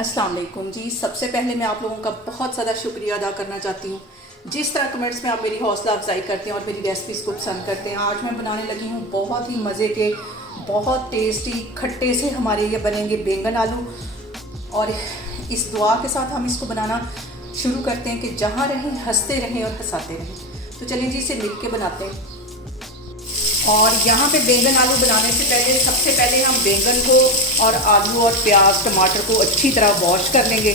अस्सलाम वालेकुम जी। सबसे पहले मैं आप लोगों का बहुत ज़्यादा शुक्रिया अदा करना चाहती हूँ जिस तरह कमेंट्स में आप मेरी हौसला अफजाई करते हैं और मेरी रेसिपीज़ को पसंद करते हैं। आज मैं बनाने लगी हूँ बहुत ही मज़े के, बहुत टेस्टी खट्टे से हमारे ये बनेंगे बैंगन आलू। और इस दुआ के साथ हम इसको बनाना शुरू करते हैं कि जहाँ रहें हंसते रहें और हंसाते रहें। तो चलिए जी, इसे मिल के बनाते हैं। और यहाँ पे बैंगन आलू बनाने से पहले सबसे पहले हम बैंगन को और आलू और प्याज टमाटर को अच्छी तरह वॉश कर लेंगे।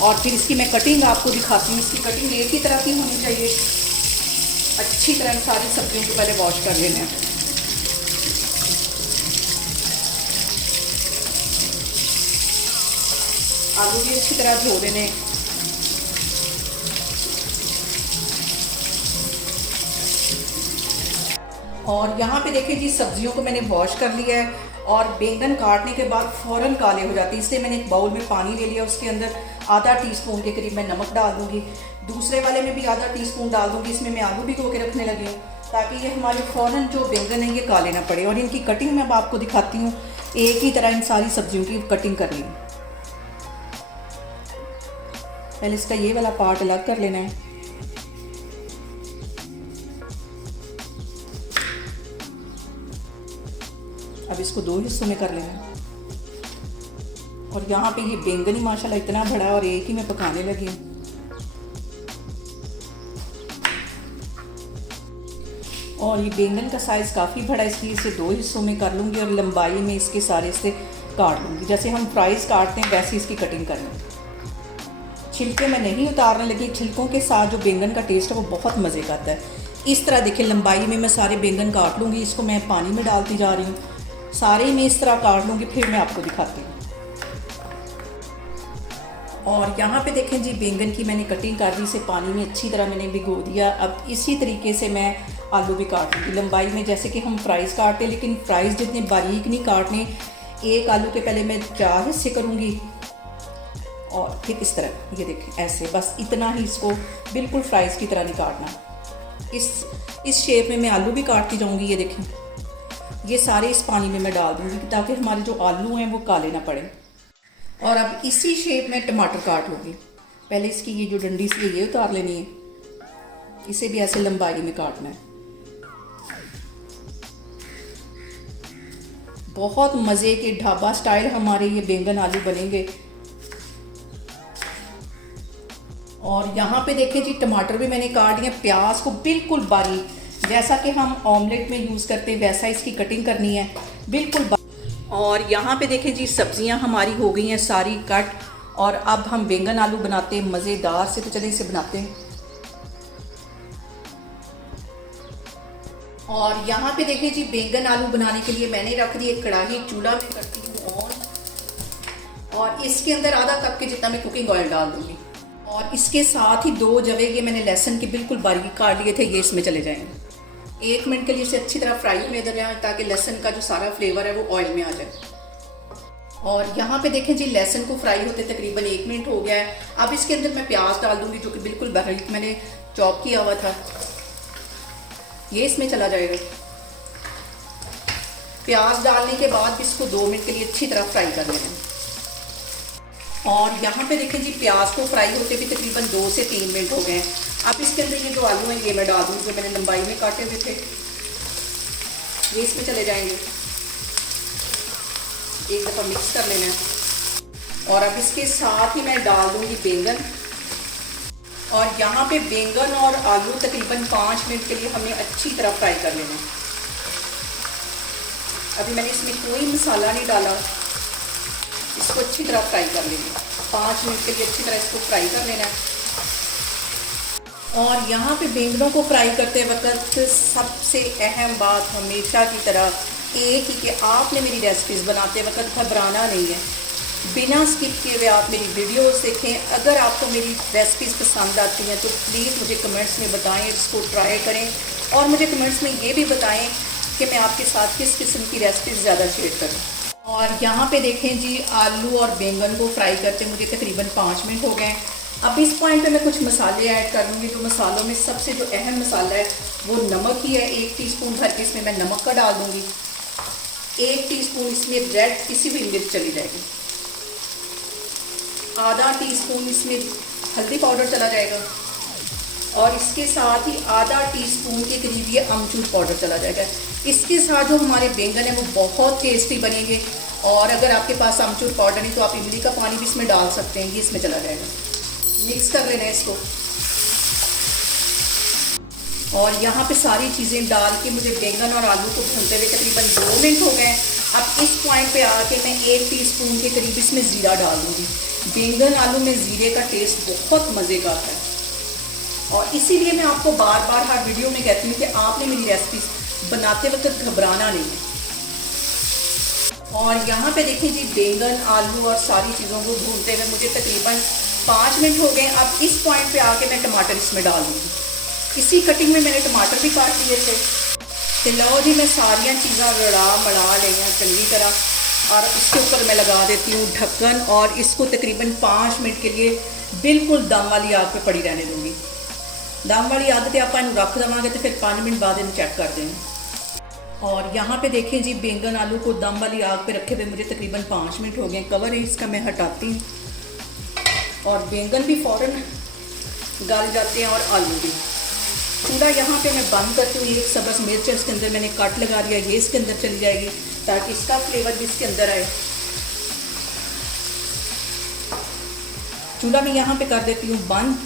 और फिर इसकी मैं कटिंग आपको दिखाती हूँ। इसकी कटिंग एक ही तरह की होनी चाहिए। अच्छी तरह सारी सब्जियों को पहले वॉश कर लेना है। आलू भी अच्छी तरह धो लेने। और यहाँ पे देखिए जी, सब्जियों को मैंने वॉश कर लिया है। और बैंगन काटने के बाद फ़ौरन काले हो जाते हैं, इसलिए मैंने एक बाउल में पानी ले लिया। उसके अंदर आधा टीस्पून के करीब मैं नमक डाल दूँगी। दूसरे वाले में भी आधा टीस्पून डाल दूँगी। इसमें मैं आलू भिगो के रखने लगी हूँ ताकि ये हमारे फ़ौरन जो बैंगन है ये काले ना पड़े। और इनकी कटिंग मैं अब आपको दिखाती हूँ। एक ही तरह इन सारी सब्जियों की कटिंग करनी है। पहले इसका ये वाला पार्ट अलग कर लेना है। अब इसको दो हिस्सों में कर लेना है। और यहाँ पे ये बैंगन ही माशाल्लाह इतना बड़ा है और एक ही मैं पकाने लगी हूँ। और ये बैंगन का साइज़ काफ़ी बड़ा है, इसलिए इसे दो हिस्सों में कर लूँगी और लंबाई में इसके सारे से काट लूँगी। जैसे हम फ्राइज़ काटते हैं वैसे इसकी कटिंग कर लूँगी। छिलके मैं नहीं उतारने लगी। छिलकों के साथ जो बैंगन का टेस्ट है वो बहुत मज़े का आता है। इस तरह देखिए, लंबाई में मैं सारे बैंगन काट लूँगी। इसको मैं पानी में डालती जा रही हूँ। सारे में इस तरह काट लूँगी, फिर मैं आपको दिखाती हूँ। और यहाँ पे देखें जी, बैंगन की मैंने कटिंग कर दी। इसे पानी में अच्छी तरह मैंने भिगो दिया। अब इसी तरीके से मैं आलू भी काट लूँगी लंबाई में, जैसे कि हम फ्राइज़ काटते हैं, लेकिन फ्राइज़ जितने बारीक नहीं काटने। एक आलू के पहले मैं 4 हिस्से करूँगी और फिर इस तरह, ये देखें ऐसे, बस इतना ही। इसको बिल्कुल फ्राइज़ की तरह नहीं काटना। इस शेप में मैं आलू भी काटती जाऊँगी। ये देखें, ये सारे इस पानी में मैं डाल दूँगी ताकि हमारे जो आलू हैं वो काले ना पड़े। और अब इसी शेप में टमाटर काट लूँगी। पहले इसकी ये जो डंडी सी है ये उतार लेनी है। इसे भी ऐसे लंबाई में काटना है। बहुत मज़े के ढाबा स्टाइल हमारे ये बैंगन आलू बनेंगे। और यहाँ पे देखें जी, टमाटर भी मैंने काट दिए। प्याज को बिल्कुल बारीक, जैसा कि हम ऑमलेट में यूज़ करते हैं वैसा इसकी कटिंग करनी है, बिल्कुल बारीक। और यहाँ पे देखें जी, सब्जियाँ हमारी हो गई हैं सारी कट। और अब हम बैंगन आलू बनाते हैं मज़ेदार से। तो चलिए इसे बनाते हैं। और यहाँ पे देखें जी, बैंगन आलू बनाने के लिए मैंने रख दी एक कढ़ाई। चूल्हा में करती हूँ ऑन। और इसके अंदर आधा कप के जितना मैं कुकिंग ऑयल डाल दूँगी। और इसके साथ ही 2 जवे ये मैंने लहसुन के बिल्कुल बारीक काट लिए थे, ये इसमें चले जाएंगे। 1 मिनट के लिए इसे अच्छी तरह फ्राई में देना है ताकि लहसुन का जो सारा फ्लेवर है वो ऑयल में आ जाए। और यहाँ पे देखें जी, लहसुन को फ्राई होते तकरीबन 1 मिनट हो गया है। अब इसके अंदर मैं प्याज डाल दूँगी जो कि बिल्कुल बारीक मैंने चॉप किया हुआ था। ये इसमें चला जाएगा। प्याज डालने के बाद इसको 2 मिनट के लिए अच्छी तरह फ्राई कर लेना है। और यहाँ पे देखें जी, प्याज को फ्राई होते भी तकरीबन 2 से 3 मिनट हो गए हैं। अब इसके अंदर ये जो आलू हैं ये मैं डाल दूँगी, जो मैंने लंबाई में काटे हुए थे, ये इसमें चले जाएंगे। एक दफ़ा मिक्स कर लेना है। और अब इसके साथ ही मैं डाल दूँगी बैंगन। और यहाँ पे बैंगन और आलू तकरीबन 5 मिनट के लिए हमें अच्छी तरह फ्राई कर लेना है। अभी मैंने इसमें कोई मसाला नहीं डाला। इसको अच्छी तरह फ्राई कर लेंगे। 5 मिनट के लिए अच्छी तरह इसको फ्राई कर लेना है। और यहाँ पे बैंगनों को फ्राई करते वक्त सबसे अहम बात हमेशा की तरह एक ही कि आपने मेरी रेसिपीज़ बनाते वक्त घबराना नहीं है। बिना स्किप किए हुए आप मेरी वीडियोस देखें। अगर आपको मेरी रेसिपीज़ पसंद आती हैं तो प्लीज़ मुझे कमेंट्स में बताएं, इसको ट्राई करें। और मुझे कमेंट्स में ये भी बताएं कि मैं आपके साथ किस किस्म की रेसिपीज़ ज़्यादा शेयर करूँ। और यहाँ पे देखें जी, आलू और बैंगन को फ्राई करते मुझे तकरीबन 5 मिनट हो गए। अब इस पॉइंट पे मैं कुछ मसाले ऐड कर लूँगी। जो मसालों में सबसे जो अहम मसाला है वो नमक ही है। 1 टीस्पून भर के इसमें मैं नमक का डाल दूँगी। 1 टीस्पून इसमें रेड पिसी हुई मिर्च चली जाएगी। आधा टीस्पून इसमें हल्दी पाउडर चला जाएगा और इसके साथ ही आधा टीस्पून के करीब ये अमचूर पाउडर चला जाएगा। इसके साथ जो हमारे बैंगन है वो बहुत टेस्टी बनेंगे। और अगर आपके पास अमचूर पाउडर नहीं तो आप इमली का पानी भी इसमें डाल सकते हैं, ये इसमें चला जाएगा। मिक्स कर लेना है इसको। और यहाँ पे सारी चीज़ें डाल के मुझे बैंगन और आलू को भूनते हुए तकरीबन 2 मिनट हो गए। अब इस पॉइंट पे आके मैं 1 टीस्पून के करीब इसमें ज़ीरा डाल दूँगी। बैंगन आलू में ज़ीरे का टेस्ट बहुत मज़े का आता है और इसीलिए मैं आपको बार बार हर वीडियो में कहती हूँ कि आपने मेरी रेसिपी बनाते वक्त घबराना नहीं है। और यहाँ पे देखिए जी, बैंगन आलू और सारी चीज़ों को भूनते हुए मुझे तकरीबन 5 मिनट हो गए। अब इस पॉइंट पे आके मैं टमाटर इसमें डाल दूँगी। इसी कटिंग में मैंने टमाटर भी काट लिए थे। तो लो जी, मैं सारिया चीज़ा मड़ा लिया चंगी तरह और इसके ऊपर मैं लगा देती हूँ ढक्कन और इसको तकरीबन 5 मिनट के लिए बिल्कुल दम वाली आग पे पड़ी रहने दूँगी। दम वाली आग पर आप रख देवांगे तो फिर 5 मिनट बाद इन चेक कर देंगे। और यहाँ पे देखें जी, बैंगन आलू को दम वाली आग पे रखे हुए मुझे तकरीबन 5 मिनट हो गए। कवर है इसका मैं हटाती हूँ और बैंगन भी फ़ौरन गल जाते हैं और आलू भी। चूल्हा यहाँ पे मैं बंद करती हूँ। एक सब्ज़ मिर्च इसके अंदर मैंने कट लगा दिया, ये इसके अंदर चली जाएगी ताकि इसका फ्लेवर भी इसके अंदर आए। चूल्हा मैं यहाँ पे कर देती हूँ बंद।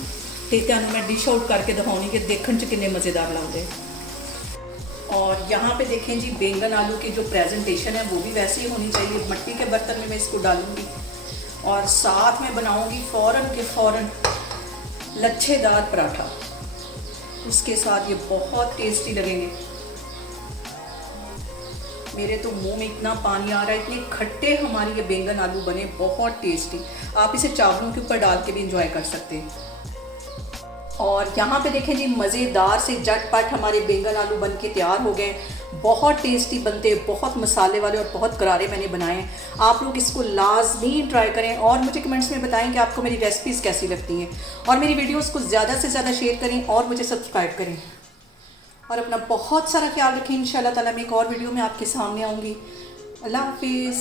तो मैं डिश आउट करके दिखाऊँगी कि देखने च कितने मज़ेदार लगते। और यहाँ पे देखें जी, बैंगन आलू की जो प्रेजेंटेशन है वो भी वैसे ही होनी चाहिए। मट्टी के बर्तन में मैं इसको डालूँगी और साथ में बनाऊँगी फ़ौरन लच्छेदार पराठा। उसके साथ ये बहुत टेस्टी लगेंगे। मेरे तो मुंह में इतना पानी आ रहा है, इतने खट्टे हमारे ये बैंगन आलू बने, बहुत टेस्टी। आप इसे चावलों के ऊपर डाल के भी इंजॉय कर सकते हैं। और यहाँ पे देखें जी, मज़ेदार से झटपट हमारे बैंगन आलू बन के तैयार हो गए। बहुत टेस्टी बनते हैं, बहुत मसाले वाले और बहुत करारे मैंने बनाए हैं। आप लोग इसको लाजमी ट्राई करें और मुझे कमेंट्स में बताएं कि आपको मेरी रेसिपीज़ कैसी लगती हैं। और मेरी वीडियोस को ज़्यादा से ज़्यादा शेयर करें और मुझे सब्सक्राइब करें। और अपना बहुत सारा ख्याल रखें। इंशाल्लाह ताला मैं एक और वीडियो में आपके सामने आऊँगी। अल्लाह हाफिज़।